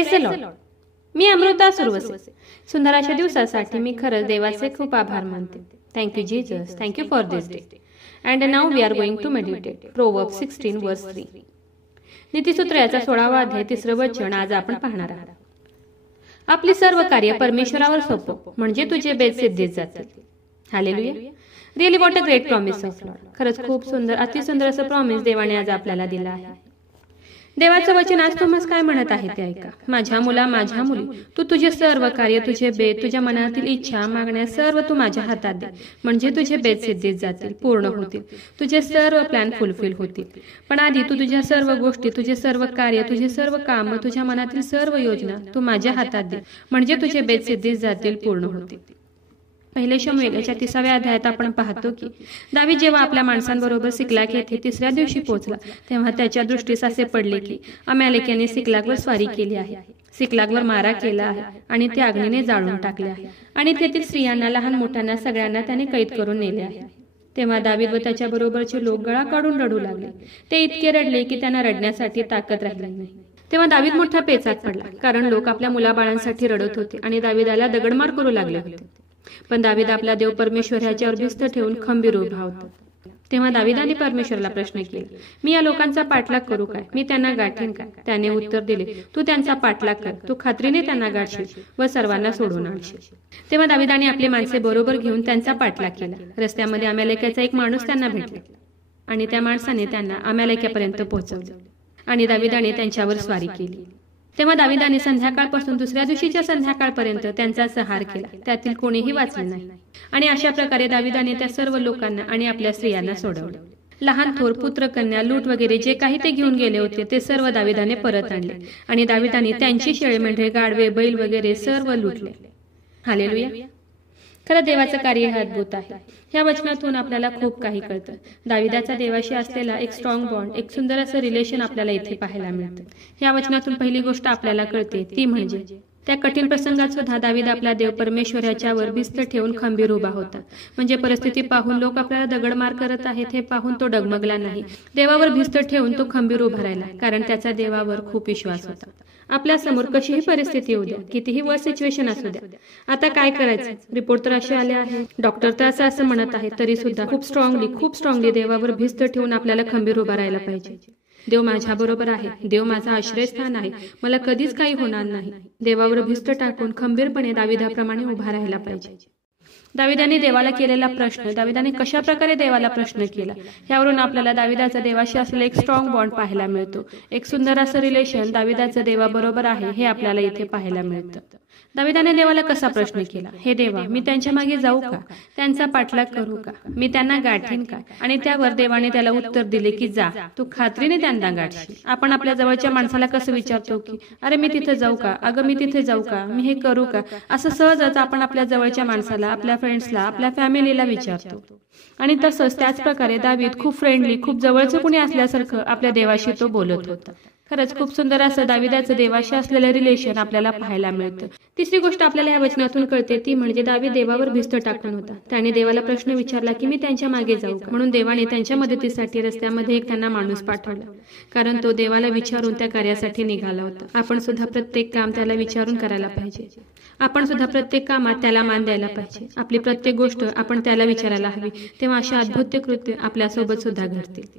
Praise the lord. मी अमृता सुरवसे. सुंदर अशा दिवसासाठी मी खरंच देवाचे खूप आभार मानते. Thank you Jesus, thank you for this day. And now we are going to meditate Proverbs 16 verse 3. नीतिसूत्र याचा 16वा अध्याय 3रं वचन आज आपण पाहणार आहोत. आपली सर्व कार्य परमेश्वरावर सोपव म्हणजे तुझे बेत सिद्धीत जातील. Hallelujah. Really what a great promise of Lord. खरंच खूप सुंदर, अतिसुंदर असं प्रॉमिस देवाने आज आपल्याला दिलं आहे. देवाचं वचन आज तुम्हाला काय म्हणत आहे ते ऐका. माझ्या मुला, माझ्या मुली, तू तुझे सर्व कार्य, तुझे बेत, तुझ्या मनातील इच्छा, मागण्या सर्व तू माझ्या हातात दे म्हणजे तुझे बेत सिद्धीत जातील, पूर्ण होतील, तुझे सर्व प्लॅन फुलफिल होतील. पण आधी तू तुझ्या सर्व गोष्टी, तुझे सर्व कार्य, तुझे सर्व काम, तुझ्या मनातील सर्व योजना तू माझ्या हातात दे म्हणजे तुझे बेत सिद्धीत जातील, पूर्ण होतील. पहिले शमूएल याच्या 30व्या अध्यायात आपण पाहतो की दावीद जेव्हा आपल्या माणसांबरोबर सिकलाग येथे 3ऱ्या दिवशी पोहोचला तेव्हा त्याच्या दृष्टीस असे पडले की अमॅलेक्याने सिकलागवर स्वारी केली आहे, सिकलागवर मारा केला आहे आणि ते अग्नीने जाळून टाकले आहे आणि तेथील स्त्रियांना, लहान मोठ्यांना सगळ्यांना त्याने कैद करून नेले आहे. तेव्हा दावीद व त्याच्या बरोबरचे लोक गळा काढून रडू लागले. ते इतके रडले की त्यांना रडण्यासाठी ताकद राहिली नाही. तेव्हा दावीद मोठा पेचात पडला, कारण लोक आपल्या मुलाबाळांसाठी रडत होते आणि दावीदाला दगडमार करू लागले होते. पण दावीद आपला देव परमेश्वर ह्याच्यावर भिस्त ठेवून खंबीर उभा होता. तेव्हा दावीदाने परमेश्वराला प्रश्न केला, मी या लोकांचा पाठलाग करू काय? मी त्यांना गाठीन काय? त्याने उत्तर दिले, तू त्यांचा पाठलाग कर, तू खात्रीने त्यांना गाठशील व सर्वांना सोडून आणशील. तेव्हा दावीदाने आपली माणसे बरोबर घेऊन त्यांचा पाठलाग केला. रस्त्यामध्ये अमॅलेक्याचा एक माणूस त्यांना भेटला आणि त्या माणसाने त्यांना अमॅलेक्यापर्यंत पोहोचवले आणि दावीदाने त्यांच्यावर स्वारी केली. तेव्हा दावीदाने संध्याकाळपासून 2ऱ्या दिवशीच्या संध्याकाळपर्यंत त्यांचा संहार केला. त्यातील कोणीही वाचले नाही आणि अशा प्रकारे दावीदाने त्या सर्व लोकांना आणि आपल्या स्त्रियांना सोडवले. लहान थोर, पुत्र, कन्या, लूट वगैरे जे काही ते घेऊन गेले होते ते सर्व दावीदाने परत आणले आणि दावीदाने त्यांची शेळे, मेंढरे, गाढवे, बैल वगैरे सर्व लुटले. हालेलुया. खरं देवाचं कार्य हे अद्भुत आहे. ह्या वचनातून आपल्याला खूप काही कळतं. दाविदाचा देवाशी असलेला एक स्ट्रॉंग बॉन्ड, एक सुंदर असं रिलेशन आपल्याला इथे पाहायला मिळतं. ह्या वचनातून पहिली गोष्ट आपल्याला कळते ती म्हणजे त्या कठीण प्रसंगात सुद्धा दावीद आपला देव परमेश्वर याच्यावर भिस्त ठेवून खंबीर उभा होता. म्हणजे परिस्थिती पाहून लोक आपल्याला दगडमार करत आहेत हे पाहून तो डगमगला नाही. देवावर भिस्त ठेवून तो खंबीर उभा राहिला, कारण त्याचा देवावर खूप विश्वास होता. आपल्या समोर कशीही परिस्थिती येऊ द्या, कितीही वर्स्ट सिच्युएशन असू द्या, आता काय करायचं? रिपोर्ट तर असे आले आहे, डॉक्टर तर असं म्हणत आहे, तरी सुद्धा खूप स्ट्रॉंगली देवावर भिस्त ठेवून आपल्याला खंबीर उभा राहायला पाहिजे. देव माझ्या बरोबर आहे, देव माझा आश्रयस्थान आहे, मला कधीच काही होणार नाही. देवावर भिस्त टाकून खंबीरपणे दाविदाप्रमाणे उभा राहायला पाहिजे. दाविदाने देवाला केलेला प्रश्न, दाविदाने कशा प्रकारे देवाला प्रश्न केला, यावरून आपल्याला दाविदाचा देवाशी असलेला एक स्ट्रॉंग बॉन्ड पाहायला मिळतो. एक सुंदर असं रिलेशन दाविदाचं देवाबरोबर आहे हे आपल्याला इथे पाहायला मिळतं. दाविदाने देवाला कसा प्रश्न केला, हे देवा, मी त्यांच्या मागे जाऊ का? त्यांचा पाठलाग करू का? मी त्यांना गाठीन का? आणि त्यावर देवाने त्याला उत्तर दिले की जा, तू खात्रीने त्यांना गाठशील. आपण आपल्या जवळच्या माणसाला कसं विचारतो की अरे मी तिथे जाऊ का? अगं मी तिथे जाऊ का? मी हे करू का? असं सहजच आपण आपल्या जवळच्या माणसाला, आपल्या फ्रेंड्सला, आपल्या फॅमिलीला विचारतो. आणि तसंच त्याच प्रकारे दावीद खूप फ्रेंडली, खूप जवळचं कुणी असल्यासारखं आपल्या देवाशी तो बोलत होता. खरंच खूप सुंदर असं दाविदाचं देवाशी असलेलं रिलेशन आपल्याला पाहायला मिळतं. तिसरी गोष्ट आपल्याला या वचनातून कळते ती म्हणजे दावीद देवावर भिस्त टाकून होता. त्याने देवाला प्रश्न विचारला की मी त्यांच्या मागे जाऊ का? म्हणून देवाने त्यांच्या मदतीसाठी रस्त्यामध्ये एक त्यांना माणूस पाठवला, कारण तो देवाला विचारून त्या कार्यासाठी निघाला होता. आपण सुद्धा प्रत्येक काम त्याला विचारून करायला पाहिजे. आपण सुद्धा प्रत्येक कामात त्याला मान द्यायला पाहिजे. आपली प्रत्येक गोष्ट आपण त्याला विचारायला हवी, तेव्हा अशा अद्भुत कृत्य आपल्यासोबत सुद्धा घडतील.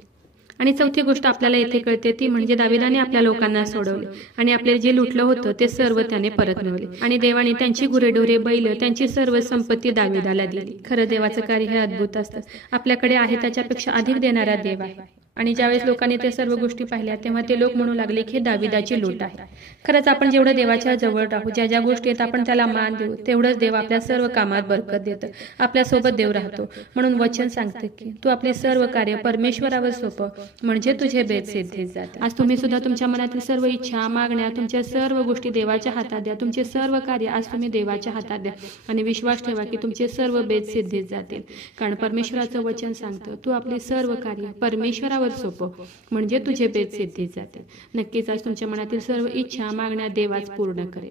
आणि चौथी गोष्ट आपल्याला इथे कळते ती म्हणजे दाविदाने आपल्या लोकांना सोडवले आणि आपले जे लुटलं होतं ते सर्व त्याने परत मिळवले आणि देवाने त्यांची गुरेढोरे, बैल, त्यांची सर्व संपत्ती दाविदाला दिली. खरं देवाचं कार्य हे अद्भुत असतं. आपल्याकडे आहे त्याच्यापेक्षा अधिक देणारा देव आहे. आणि ज्यावेळेस लोकांनी ते सर्व गोष्टी पाहिल्या तेव्हा ते लोक म्हणू लागले की हे दाविदाची लूट आहे. खरंच आपण जेवढं देवाच्या जवळ राहू, ज्या ज्या गोष्टीत आपण त्याला मान देऊ, तेवढंच देव आपल्या सर्व कामात बरकत देतं. आपल्यासोबत देव राहतो. म्हणून वचन सांगते की तू आपले सर्व कार्य परमेश्वरावर सोपव म्हणजे तुझे बेत सिद्धीत जातात. आज तुम्ही सुद्धा तुमच्या मनातील सर्व इच्छा, मागण्या, तुमच्या सर्व गोष्टी देवाच्या हातात द्या. तुमचे सर्व कार्य आज तुम्ही देवाच्या हातात द्या आणि विश्वास ठेवा की तुमचे सर्व बेत सिद्धीत जातील. कारण परमेश्वराचं वचन सांगतं तू आपले सर्व कार्य परमेश्वरावर सोपव म्हणजे तुझे बेत सिद्धीत जातील. नक्कीच आज तुमच्या मनातील सर्व इच्छा, मागण्या देवाच पूर्ण करेल.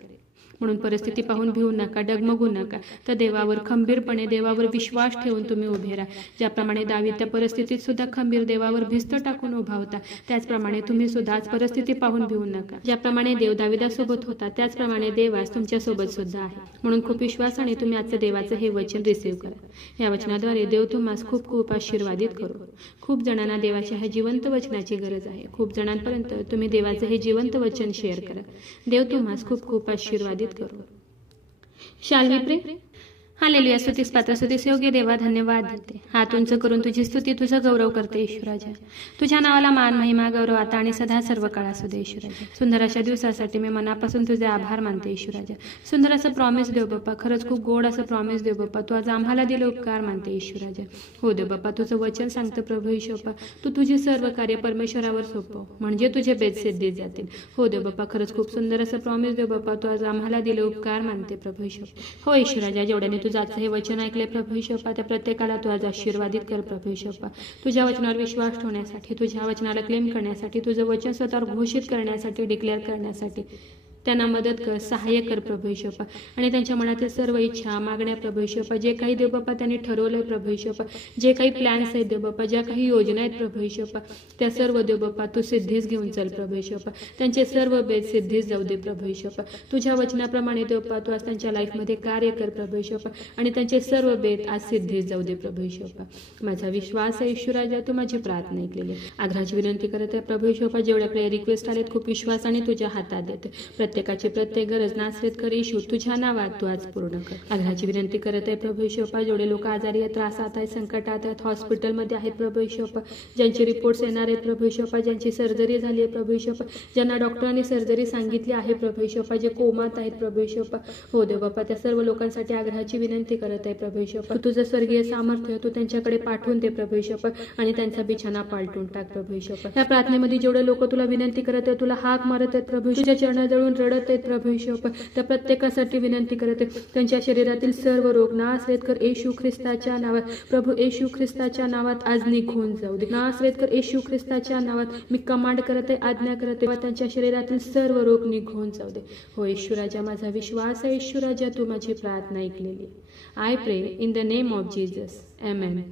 म्हणून परिस्थिती पाहून भिवू नका, डगमगू नका, तर देवावर खंबीरपणे, देवावर विश्वास ठेवून तुम्ही उभे राहा. ज्याप्रमाणे दावीद त्या परिस्थितीत सुद्धा खंबीर देवावर भिस्त टाकून उभा होता, त्याचप्रमाणे तुम्ही सुद्धा आज परिस्थिती पाहून भिवू नका. ज्याप्रमाणे देव दाविदासोबत होता, त्याचप्रमाणे देव आज तुमच्या सोबत सुद्धा आहे. म्हणून खूप विश्वासाने तुम्ही आजचं देवाचं हे वचन रिसीव्ह करा. या वचनाद्वारे देव तुम्हाला खूप खूप आशीर्वादित करू. खूप जणांना देवाच्या ह्या जिवंत वचनाची गरज आहे. खूप जणांपर्यंत तुम्ही देवाचं हे जिवंत वचन शेअर करा. देव तुम्हाला खूप खूप आशीर्वादित करू. शाल वी प्रे? हालेलुया. स्तुतीस पात्र, स्तुतीस योग्य देवा, धन्यवाद देते. हात उंच करून तुझी स्तुती, तुझा गौरव करते ईश्वराजा. तुझ्या नावाला मान, महिमा, गौरव आता आणि सदा सर्व काळ असू दे ईश्वराजा. सुंदर अशा दिवसासाठी मी मनापासून तुझे आभार मानते ईश्वराजा. सुंदर असं प्रॉमिस देव बाप्पा, खरंच खूप गोड असं प्रॉमिस देव बाप्पा, तू आज आम्हाला दिलं उपकार मानते ईश्वराजा. हो देव बाप्पा, तुझं वचन सांगतं प्रभू ईश्वप्पा, तू तुझे सर्व कार्य परमेश्वरावर सोपव, म्हणजे तुझे बेद सिद्धीत जातील. हो देव बाप्पा, खरंच खूप सुंदर असं प्रॉमिस देव बाप्पा, तू आज आम्हाला दिलं उपकार मानते प्रभू ईश्वप्पा. हो ईश्वराजा, जेवढ्याने तुझं आजचं हे वचन ऐकले प्रभू ईश्वप्पा, त्या प्रत्येकाला तू आज आशीर्वादित कर प्रभू ईश्वप्पा. तुझ्या वचनावर विश्वास ठेवण्यासाठी, तुझ्या वचनाला क्लेम करण्यासाठी, तुझं वचन स्वतःवर घोषित करण्यासाठी, डिक्लेअर करण्यासाठी त्यांना मदत कर, सहाय्य कर प्रभू ईश्वप्पा. आणि त्यांच्या मनातील सर्व इच्छा, मागण्या प्रभू ईश्वप्पा, जे काही देव बाप्पा त्यांनी ठरवलंय प्रभू ईश्वप्पा, जे काही प्लॅन्स आहेत देव बाप्पा, ज्या काही योजना आहेत प्रभू ईश्वप्पा, त्या सर्व देव बाप्पा तू सिद्धीस घेऊन चल प्रभू ईश्वप्पा. त्यांचे सर्व बेद सिद्धीस जाऊ दे प्रभू ईश्वप्पा. तुझ्या वचनाप्रमाणे देव बाप्पा तू आज त्यांच्या लाईफमध्ये कार्य कर प्रभू ईश्वप्पा, आणि त्यांचे सर्व बेद आज सिद्धीस जाऊ दे प्रभू ईश्वप्पा. माझा विश्वास आहे ईश्वराजा, तू माझी प्रार्थना ऐकलेली. आग्रहाची विनंती करत आहे प्रभू ईश्वप्पा, जेवढ्या प्रेयर रिक्वेस्ट आलेत खूप विश्वासाने तुझ्या हातात देते. प्रत्येकाची प्रत्येक गरज नासरेत कर येशू, तुझ्या नावात तू आज पूर्ण कर. आग्रहाची विनंती करत आहे प्रभू ईश्वप्पा, जेवढे लोक आजारी आहेत, त्रासात आहेत, संकटात आहेत, हॉस्पिटलमध्ये आहेत प्रभू ईश्वप्पा, ज्यांचे रिपोर्ट्स येणार आहेत प्रभू ईश्वप्पा, ज्यांची सर्जरी झाली आहे प्रभू ईश्वप्पा, ज्यांना डॉक्टरांनी सर्जरी सांगितली आहे प्रभू ईश्वप्पा, जे कोमात आहेत प्रभू ईश्वप्पा, हो देव बाप्पा, त्या सर्व लोकांसाठी आग्रहाची विनंती करत आहे प्रभू ईश्वप्पा. तुझं स्वर्गीय सामर्थ्य तू त्यांच्याकडे पाठवून दे प्रभू ईश्वप्पा, आणि त्यांचा बिछाना पालटून टाक प्रभू ईश्वप्पा. या प्रार्थनेमध्ये जेवढे लोक तुला विनंती करत आहेत, तुला हाक मारत आहेत प्रभू, तुझ्या चरणाजवळून रडत आहेत प्रभू ईश्वप्पा, त्या प्रत्येकासाठी विनंती करते. त्यांच्या शरीरातील सर्व रोग नासरेत कर येशू ख्रिस्ताच्या नावात. प्रभू येशू ख्रिस्ताच्या नावात आज निघून जाऊ दे. नासरेत कर येशू ख्रिस्ताच्या नावात मी कमांड करते, आज्ञा करते, त्यांच्या शरीरातील सर्व रोग निघून जाऊ दे. हो ईश्वराजा, माझा विश्वास आहे ईश्वराजा, तू माझी प्रार्थना ऐकलेली. आय प्रे in the name of Jesus. Amen.